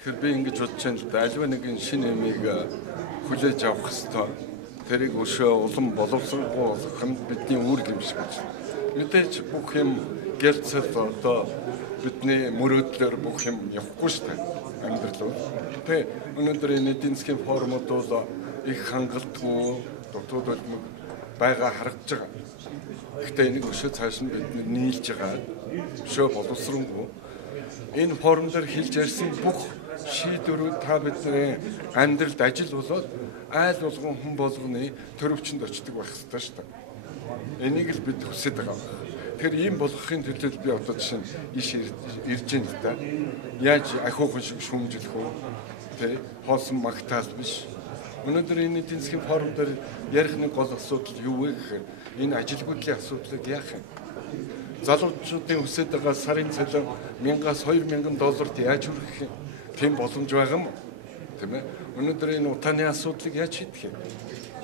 Тэгэхээр би ингэж бодож байна л да. Альва нэгэн шинэ эмийг хүлээж авах хэрэгтэй. Тэрийг өшөө улам боловсралгүй болгох нь бидний үүрэг юм шиг байна. Мэдээж бүх юм гэлцэл одоо бидний мөрөөдлөөр бүх юм явахгүй шүү дээ. Амьдрал. Тэ өнөөдөр энэ эдийн засгийн форумд бол их хангалтгүй дутууд болмог байгаа харагдаж байгаа. Гэхдээ энийг өшөө цааш нь бид нийлж байгаа. Өшөө боловсронгүй. Энэ форум дээр хэлж ярьсан бүх шийдвэрүүд та бидний амьдралд ажил болоод айл болгон хүн болгоны төрөвчөнд очдог байх хэрэгтэй шүү дээ. Энийг л бид хүсэж байгаа. Тэгэхээр ийм болгохын төлөө би одоо жишээ нь иш ирж байна л да. Яаж ахиухан шиг шүүмжлэх үү? Тэ хоосон магтаал биш. Өнөөдөр энэ эдийн засгийн форум дээр ярих нэг гол асуудал юу вэ гэхээр энэ ажилгүйдлийн асуудлыг яах юм? Залуучуудын хүсэж байгаа сарын цалин 1000-аас 2000 долларт яаж хүргэх юм? Тийм боломж байгаа юм. Тийм ээ. Өнөөдөр энэ утааны асуудлыг яаж шийдэх юм?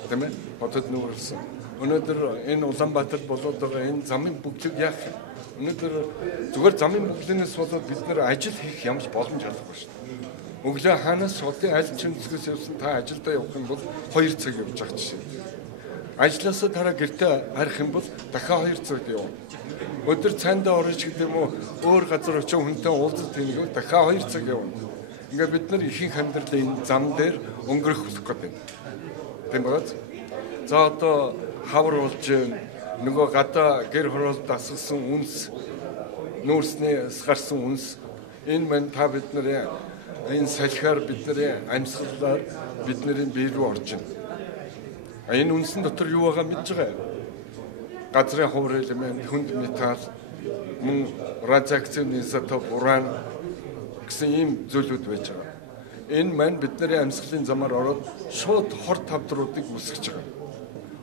Тийм ээ. Хотод нүүрсэн. Өнөөдөр энэ Улаанбаатарт болоод байгаа энэ замын бүглийг яах юм? Өнөөдөр зүгээр замын бүглэнээс болоод бид нэр ажил хийх ямар ч боломж олохгүй шүү дээ. Өглөө ханаас суудын аль чимцгээс явсан та ажилдаа явах юм бол 2 цаг явж байгаа жишээ. Ажлаасаа дараа гэртээ харих юм бол дахиад 2 цаг явна. Өдөр цаандаа орж гэдэг юм уу өөр газар очиж хүнтэй уулзах тэмдэг дахиад 2 цаг явна. Ингээд бид нар ихэнх амьдралаа энэ зам дээр өнгөрөх болох гэдэг. Тийм байгааз. За одоо хавар болж нөгөө гадаа гэр хороолд асгасан үнс нүүрснээс гарсан үнс энэ мань та бид нарын энэ салхиар бидний амьсгалаар бидний бие рүү орж байна. Энэ үнсэн дотор юу байгаа мэдж байгаа юм. Газрын ховор элемент, хүнд металл, мөн радиоактивны изотоп, уран гэсэн ийм зүйлүүд байж байгаа. Энэ маань бидний амьсгалын замаар ороод шууд хор тавдруудыг үүсгэж байгаа.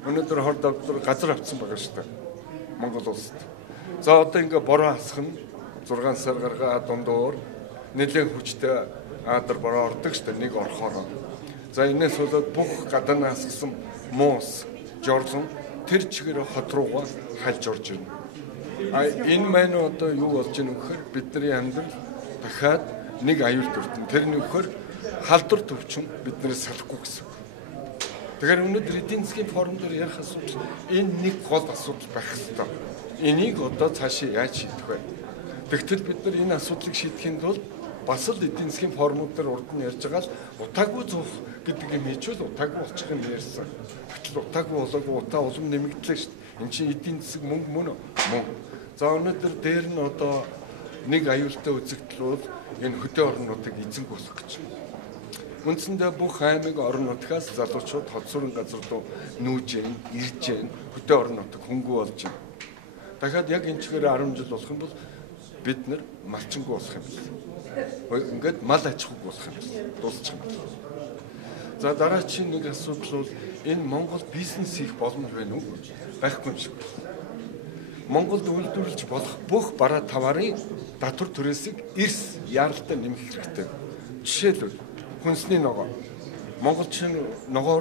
Өнөөдөр хор тавдар газар авсан байгаа шүү дээ. Монгол улсад. За одоо ингээ бороо асах нь 6 сар гаргаа дундуур нэлээд хүчтэй аадар бороо ордог шүү дээ. Нэг орохоор. За энэс болоод бүх гадаа асгасан муус, жорзон тэр чигээр хот руугаа хальж орж байна. Энэ маань одоо юу болж байна вэхээр бидний амьдрал дахиад нэг аюул төртөн. Тэр нь вэхээр халдвар төвчөн биднээс салахгүй гэсэн. Тэгэхээр өнөөдөр эдийн засгийн форум дээр ярих асуудал энэ нэг гол асуудал байх хэрэгтэй. Энийг одоо цаашаа яаж шийдэх вэ? Тэгтэл бид нар энэ асуудлыг шийдэхийн тулд бас л эдийн засгийн форумуд дээр урд нь ярьж байгаа л утаагүй зуух гэдэг юм хийчихвэл утаагүй болчих юм ярьсан. Гэтэл утаагүй болоогүй утаа улам нэмэгдлээ шүү дээ. Энд чинь эдийн засаг мөнгө мөн мөн. За өнөөдөр дээр нь одоо нэг аюултай үзэгдэл бол энэ хөдөө орнуудыг эзэн болох гэж байна. Үндсэндээ бүх аймаг орон нутгаас залуучууд хот суран газар руу нүүж ийн, ирж ийн, хөдөө орон нутаг хөнгөө болж байна. Дахиад яг энэ чигээр 10 жил болох юм бол бид нар малчингүй болох юм байна. Ингээд мал аж ахуйг болох юм байна. Дуусчих юм. За дараагийн нэг асуудал бол энэ Монгол бизнес хийх боломж байна уу? Байхгүй юм шиг. Монголд үйлдвэрлэж болох бүх бараа товарын татвар түрээсийг эрс яаралтай нэмэх хэрэгтэй. Жишээлбэл хүнсний ногоо. Монголчин ногоо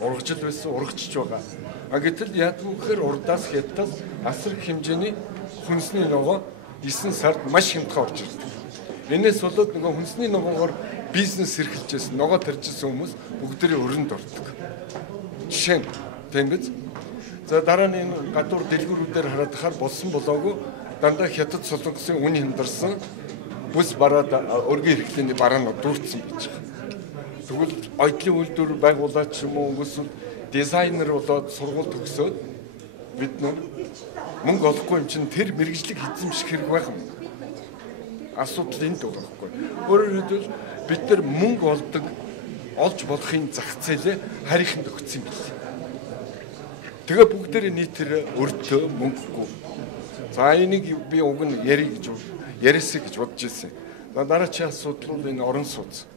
ургажл байсан, ургачж байгаа. Гэтэл яадгүй гэхээр урдаас хятад асар их хэмжээний хүнсний ногоо 9 сард маш хямдхан орж ирдэг. Энээс болоод нөгөө хүнсний ногоогоор бизнес эрхэлжсэн, ногоо тарьжсэн хүмүүс бүгдээрээ өрөнд ордог. Жишээ нь тийм биз? За дараа нь энэ гадуур дэлгүүрүүдээр харахаар болсон болоогүй дандаа хятад солонгосын үн хямдарсан бүс бараад өргөн хэрэглээний бараанууд дүүрсэн гэж байна. Тэгвэл оюутлын үйлдвэр байгуулаач юм уу эсвэл дизайнер болоод сургууль төгсөөд бид мөнгө олохгүй юм чинь тэр мэрэгжлийг эзэмших хэрэг байх юм. Асуудал энд байхгүй. Өөрөөр хэлбэл бид нар мөнгө олж болохын зах зээлээ харийнханд өгсөн юм байна. Тэгээ бүгдээрээ нийтээр өртөө мөнгөгүй. За энийг би уг нь яриасаа гэж бодож ирсэн. Дараагийн асуудал бол энэ орон сууц.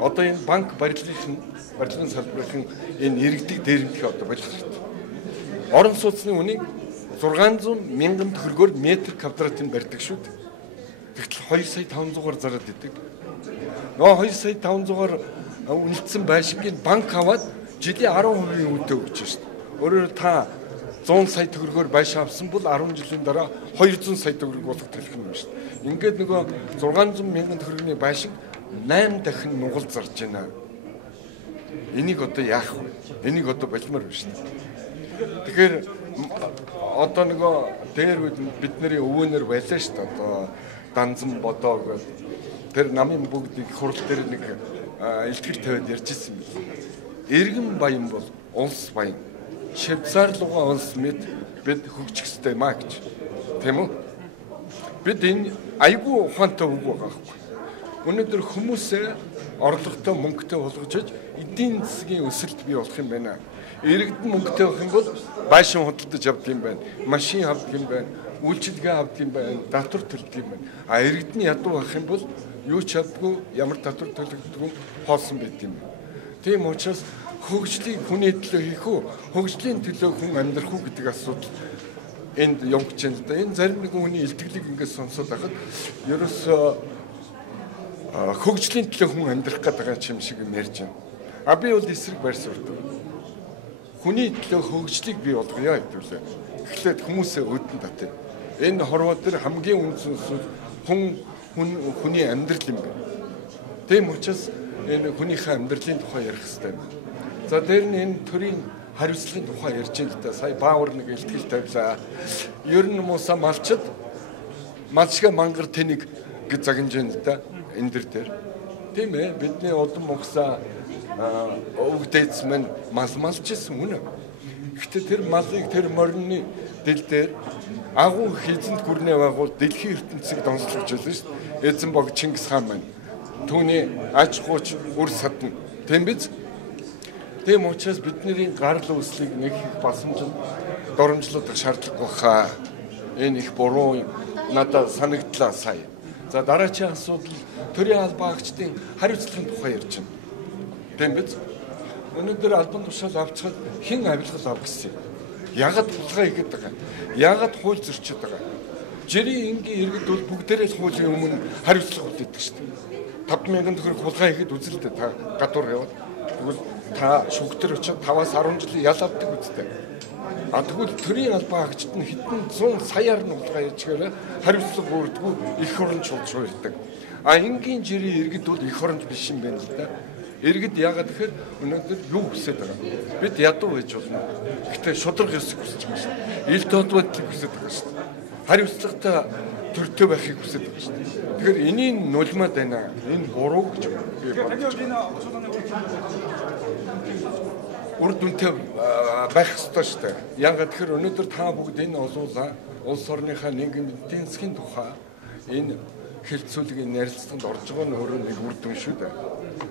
Одоо энэ банк барилгын салбарын энэ иргэдэг дээрэмдэх одоо болох хэрэгтэй. Орон сууцны үнийг 600 мянган төгрөгөөр метр квадратыг барьдаг шүү дээ. Тэгтэл 2,500-аар зараад идэг. Нөгөө 2,500-аар үнэлсэн байшингийн банк аваад жилийн 10% үүтэй өгч шүү дээ. Өөрөөр та 100 сая төгрөгөөр байшин авсан бол 10 жилийн дараа 200 сая төгрөг болох төлөх юм шүү дээ. Ингээд нөгөө 600 мянган төгрөгийн байшин 8 дахин нугал зарж байна. Энийг одоо яах вэ? Энийг одоо болмоор байна шүү дээ. Тэгэхээр одоо нөгөө дээр бидний өвөөнөр байлаа шүү дээ. Одоо Данзан бодоо гэдэг тэр намын бүгд их хурал дээр нэг илтгэл тавиад ярьж ирсэн юм. Иргэн баян бол улс баян. Швейцар руугаа улс мэд бид хөгжих ёстой маа гэж. Тийм үү? Бид энэ айгүй ухаантай үг байгаа байхгүй. Өнөөдөр хүмүүсээ орлоготой мөнгөтэй болгож эдийн засгийн өсөлт бий болох юм байна. Иргэдэн мөнгөтэй байх юм бол байшин худалдаж авдаг юм байна. Машин авдаг юм байна. Үйлчилгээ авдаг юм байна. Татвар төлдөг юм байна. А иргэдэн ядуу байх юм бол юу ч авдаггүй, ямар татвар төлөгдөггүй хоосон байт юм. Тийм учраас хөгжлийг хүний төлөө хийх үү, хөгжлийн төлөө хүн амьдрах уу гэдэг асуудал энд явж байна л да. Энэ зарим нэгэн хүний илтгэлийг ингээд сонсоод байхад ерөөсөө хөгжлийн төлөө хүн амьдрах гэдэг юм шиг юм ярьж байна. А би бол эсрэг байр суурьтай. Хүний төлөө хөгжлийг бий болгоё гэдүүлээ. Эхлээд хүмүүсээ өөдөн татъя. Энэ хорвоо дээр хамгийн үндсэн хүний амьдрал юм байна. Тийм учраас энэ хүнийхээ амьдралын тухай ярих хэрэгтэй юм. За дээр нь энэ төрийн хариуцлагын тухай ярьж байна л да. Сая баавар нэг илтгэл тавилаа. Ер нь мууса малчид малчга мангар тэнийг гэж загнаж байна л да. Энэ дээр. Тийм ээ. Бидний удам угсаа өвгдээц мэн малчсан үнэ. Гэхдээ тэр малыг тэр морины дэл дээр агуу хизэнд гүрнээ байгуул дэлхийн ертөнцийг донслогч байлаа шүү дээ. Эзэн бог Чингис хаан маань түүний аж ахуйч үр садна. Тийм биз? Тийм учраас бидний гарал үүслийг нэг их басамжил доромжлуулах шаардлагагүй хаа. Энэ их буруу надад санагдлаа сая. За дараагийн асуудал төрийн албаагчдын хариуцлагын тухай ярьж байна. Тийм биз? Өнөөдөр албан тушаал авчихад хэн авилгал ав гэсэн. Ягд хулгай хийгээд байгаа. Ягд хууль зөрчиж байгаа. Жирийн энгийн иргэд бол бүгдээрээ хуулийн өмнө хариуцлага үлдээдэг шүү дээ. 5,000 төгрөг хулгай хийгээд үзэлдэ та гадуур яваад. Тэгвэл та шүгтэр очиод 5-аас 10 жилийн ял авдаг үстэй. А тэгвэл төрийн албаагчид нь хэдэн 100 саяар нь хулгай хийчихээр хариуцлага өөрдгөө их орон чулж байдаг. А энгийн жирийн иргэд бол их оронч биш юм байна л да. Иргэд яагаад гэхээр өнөөдөр юу хүсэж байгаа. Бид ядуу байж болно. Гэхдээ шудраг ёсыг хүсэж байгаа шүү. Ил тод байдлыг хүсэж байгаа шүү. Хариуцлагатай төртөө байхыг хүсэж байгаа шүү. Тэгэхээр энийг нулимад байна. Энэ буруу гэж би бодож байна. Үр дүнтэй байх ёстой шүү дээ. Яагаад гэхээр өнөөдөр та бүгд энэ олуулаа улс орныхаа нийгмийн эдийн засгийн тухай энэ хэлцүүлгийн ярилцлаганд орж байгаа нь өөрөө нэг үр дүн шүү дээ.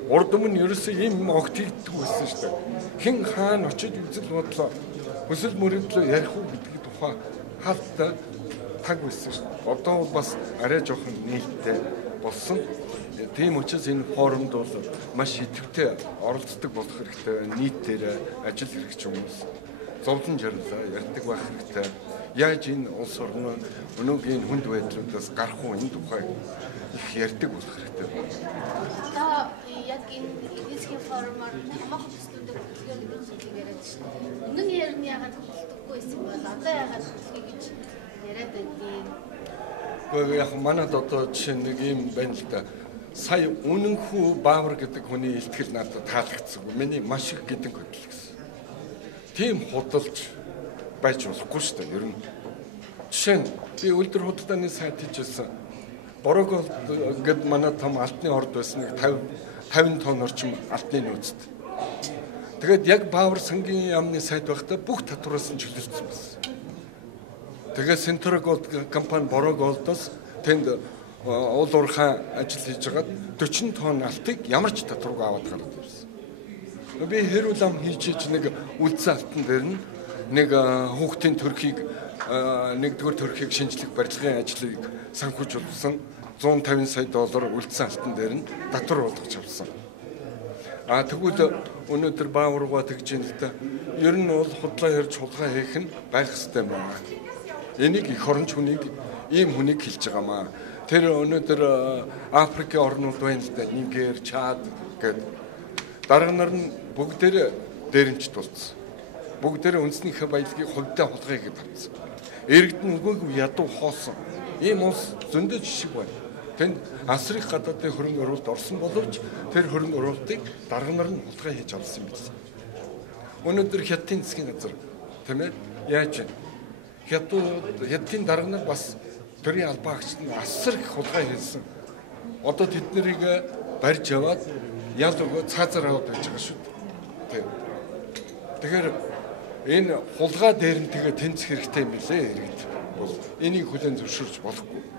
Урд өмнө ерөөсөө ийм огт хийдэг байсан шүү дээ. Хэн хаана очиж үзэл бодлоо хүсэл мөрөөдлөө ярих уу гэдгийг тухай хаалттай таг байсан шүү дээ. Одоо бол бас арай жоохон нээлттэй болсон. Тийм учраас энэ форумд бол маш идэвхтэй оролцдог болох хэрэгтэй. Нийтээр ажил хэрэгч хүмүүс зовлон жаргалаа ярьдаг байх хэрэгтэй. Яаж энэ улс орны өнөөгийн хүнд байдлуудаас гарах уу энэ тухай их ярьдаг болох хэрэгтэй. Та яг энэ эдийн засгийн форумаар хамаахан төслүүдээр хөтөлбөр нөлөөлөлийг яриад шүү дээ. Өмнө нь ярины ягаад хөтөлдөггүй байсан бол одоо ягаад хөтлөе гэж яриад байдیں۔ Гэхдээ яг манад одоо жишээ нэг юм байна л да. Сая үнэнхүү Баавар гэдэг хүний илтгэл надад таалагдсан. Миний маш их гэдэг хөдөл гэсэн. Тийм худалж байж болохгүй шүү дээ. Ер нь жишээ нь би үлдэр худалдааны сайт хийжсэн. Борог гэд манай том алтны орд байсан нэг 50 тонн орчим алтны нөөцт. Тэгээд яг Баавар сангийн яамны сайт байхдаа бүх татвараас нь чөлөөлсөн байсан. Тэгээд Сентрогол компани Борог голдоос тэнд уул уурхай ажил хийж байгаад 40 тонн алтыг ямар ч татваргүй аваад гараад ирсэн. Би хэрүүл ам хийж нэг үлдсэн алтан дээр нь нэг хүүхдийн төрхийг нэгдүгээр төрхийг шинжлэх барилгын ажлыг санхүүжүүлсэн 150 сая доллар үлдсэн алтан дээр нь татвар болгож авсан. А тэгвэл өнөөдөр Бааваргаа тэгж юм л да. Ер нь бол худлаа ярьж хулгай хийх нь байх ёстой байна. Энийг их оронч хүнийг ийм хүнийг хэлж байгаамаа. Тэр өнөөдөр Африкийн орнууд байна л да. Нигер, Чад гэдэг дарга нар нь бүгдээр дээрэмчд болсон. бүгдээрээ үндэснийхээ баялагийг хувьдаа хулгай гэж авсан. Иргэдэн үгүйг ядуу хоосон. Ийм улс зөндөө жишг байна. Тэнд асрыг гадаадын хөрөнгө оруулалт орсон боловч тэр хөрөнгө оруулалтыг дарга нар нь хулгай хийж авсан юм билээ. Өнөөдөр Хятадын засгийн газар тийм ээ яаж Хятадын дарга нар бас төрийн албаагчид нь асар их хулгай хийсэн. Одоо тэд нарыг барьж яваад ял өгөө цаазаар аваад байж байгаа шүү дээ. Тэгэхээр энэ хулгай дээр нь тэгээ тэнцэх хэрэгтэй юм билээ иргэд. Энийг хүлээн зөвшөөрч болохгүй.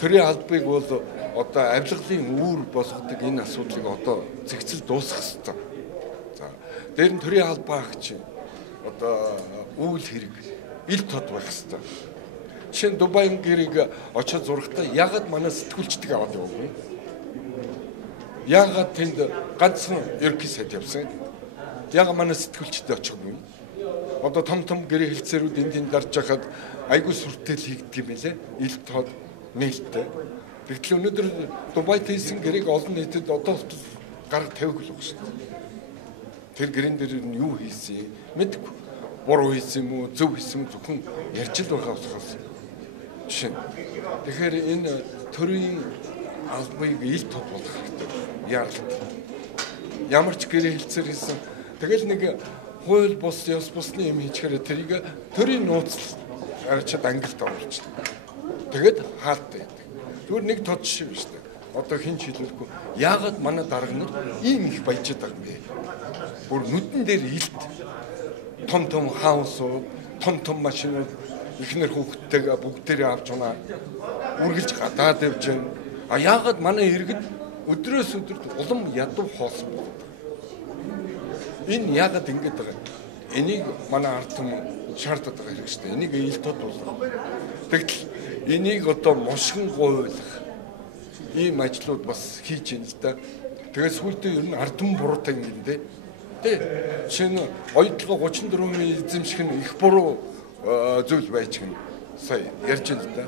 Төрийн албыг бол одоо авилгалын үүр болгодог энэ асуудлыг одоо зэгцэл дуусгах хэрэгтэй. За дээр нь төрийн албаагч одоо үйл хэрэг ил тод байх хэрэгтэй. Жишээ нь Дубайн гэрийг очоод зурхтаа ягаад манай сэтгүүлчдэг аваад яваагүй? Ягаад тэнд ганцхан ерөнхий сайд явсан? Ягаад манай сэтгүүлчтэй очихгүй? Одоо том гэрээ хэлцээрүүд энд дарж хахад айгүй сүртэл хийгдэг юм билэ. Ил тод нээлттэй. Тэгтэл өнөөдөр Дубайд хийсэн гэрээг олон нийтэд одоо гарга тавих л байгаа шүү дээ. Тэр гэрэн дээр нь юу хийсэн? Мэдгүй. Буруу хийсэн юм уу, зөв хийсэн юм зөвхөн ярьж л байгаа болохоос. Жишээ. Тэгэхээр энэ төрийн албыг ил тод болгох хэрэгтэй. Яагаад? Ямар ч гэрээ хэлцээр хийсэн. Тэгэл нэг хууль бус, ёс бусны юм хийчихээр тэрийг төрийн нууц арчид ангилт оруулчихсан. Тэгэд хаалттай. Зүгээр нэг тод жишээ биш үү? Одоо хинч хэлэхгүй. Яагаад манай дарга нар ийм их баяжаад байгаа юм бэ? Бүр нүдэн дээр илт том хаусууд, том машинууд ихнэр хүүхдтэйгээ бүгдээрээ авч унаа. Үргэлж гадаад явж байна. Яагаад манай иргэд өдрөөс өдөрт улам ядуу хоосон бэ? Энэ яагаад ингэж байгаа юм? Энийг манай ард түмэн шаарддаг хэрэг шүү дээ. Энийг ил тод болгох. Тэгтэл энийг одоо мушгин гуйлах ийм ажлууд бас хийж байна л да. Тэгээд сүүлдээ ер нь ард түмэн буруутай юм дээ. Тэ чинь оюутлага 34% эзэмших нь их буруу зүйл байж гэн сая ярьж байна л да.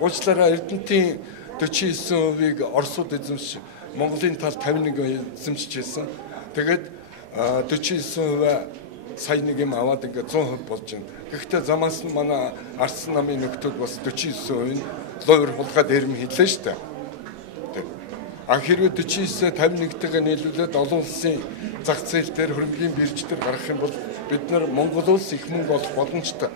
Уучлаарай Эрдэнэтийн 49%-ийг Оросууд эзэмшиж Монголын тал 51% эзэмшиж байсан. Тэгээд 49% сая нэг юм аваад ингээд 100% болж байна. Гэхдээ замаас нь манай Арсан намын нөхдүүд бас 49% лойр хулгай дээр нь хэллээ шүү дээ. Хэрвээ 49 51-тэйгээ нийлүүлээд олон улсын зах зээл дээр хөрөнгөний бирж дээр гаргах юм бол бид нар Монгол улс их мөнгө олох боломжтой.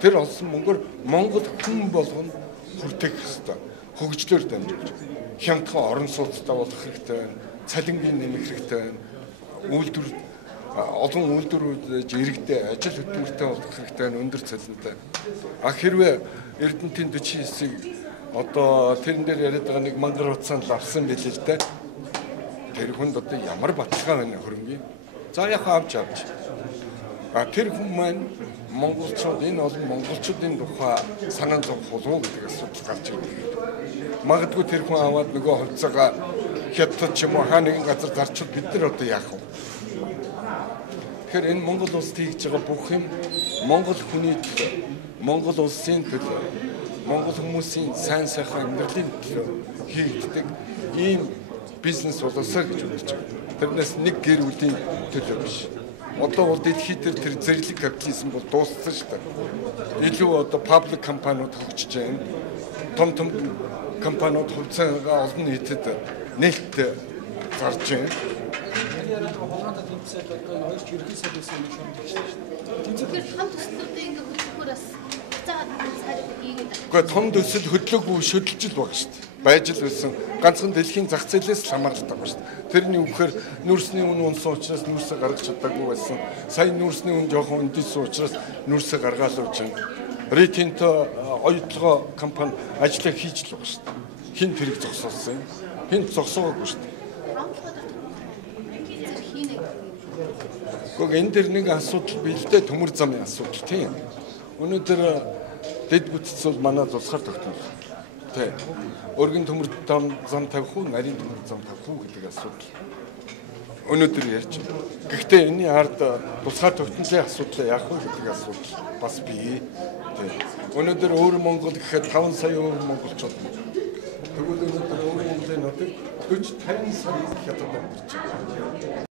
Тэр олсон мөнгөөр Монгол хүн болгоно хүртэх хэрэгтэй. Хөгжлөөр дамжуулж хямдхан орон сууцтай болох хэрэгтэй байна. Цалингийн нэмэх хэрэгтэй байна. Үйлдвэр олон үйлдвэрүүд иргэдээ ажил хөдөлмөртэй болох хэрэгтэй байна. Өндөр цалинтай. Хэрвээ Эрдэнэтийн 49-ийг одоо тэрэн дээр яриад байгаа нэг мангар утсанд л авсан билээ л дээ. Тэр хүнд одоо ямар баталгаа байна хөрөнгөний. За яхаа авч. Тэр хүн маань монголчууд энэ олон монголчуудын тухай санаа зовх болов уу гэдэг асуудал гарч ирдэг. Магадгүй тэр хүн аваад нөгөө хувьцаагаа Хятад ч юм уу хаа нэгэн газар зарчвал бид нар одоо яах вэ? Тэгэхээр энэ Монгол улсад хийж байгаа бүх юм Монгол хүний төлөө, Монгол улсын төлөө, Монгол хүмүүсийн сайн сайхан амьдралын төлөө хийгддэг ийм бизнес болоосаа гэж үзэж байна. Тэрнээс нэг гэр бүлийн төлөө биш. Одоо бол дэлхийд тэр зэрлэг капитализм бол дууссан шүү дээ. Илүү одоо паблик компаниуд хөгжиж байна. Том компаниуд хувьцаагаа олон нийтэд нээлттэй зарж байна. Тэгэхээр хамт төслүүдээ ингээ хөтлөхөөр бас цаагаад цаашаа хийгээд. Гэхдээ том төсөл хөдлөөгүй шөдөлж л байгаа шүү дээ. Байж л байсан. Ганцхан дэлхийн зах зээлээс л хамааралтай байгаа шүү дээ. Тэрний үгээр нүүрсний үн унсан учраас нүүрсээ гаргаж чадаагүй байсан. Сая нүүрсний үн жоохон өндөрсөн учраас нүүрсээ гаргаал явж байна. Ретинто оюутлогоо компани ажиллаа хийж л байгаа шүү дээ. Хин тэрийг зогсоосон юм. Хин зогсоогүй шүү дээ. Гэхдээ энэ дэр нэг асуудал билдэ төмөр замын асуудал тийм. Өнөөдөр дэд бүтц бол манай тусгаар тогтнол. Тэ. Өргөн төмөр зам тавих уу, нарийн төмөр зам тавих уу гэдэг асуудал. Өнөөдөр ярьж байна. Гэхдээ энэний ард тусгаар тогтнолын асуудал яах вэ гэдэг асуудал бас бий. Тэ. Өнөөдөр өөр Монгол гэхэд 5 сая өөр монголчууд. Тэгвэл өнөөдөр өөр Монголын хотод 40 50 сая хятад амьдарч байна.